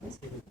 Gracias.